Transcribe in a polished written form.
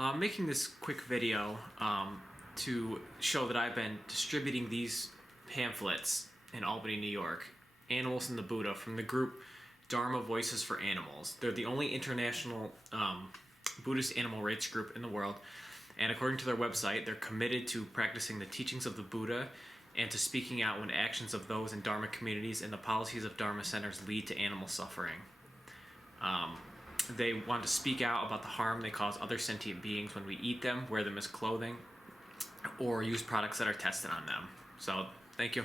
I'm making this quick video to show that I've been distributing these pamphlets in Albany, New York, Animals and the Buddha, from the group Dharma Voices for Animals. They're the only international Buddhist animal rights group in the world, and according to their website, they're committed to practicing the teachings of the Buddha and to speaking out when actions of those in Dharma communities and the policies of Dharma centers lead to animal suffering. They want to speak out about the harm they cause other sentient beings when we eat them, wear them as clothing, or use products that are tested on them. So, thank you.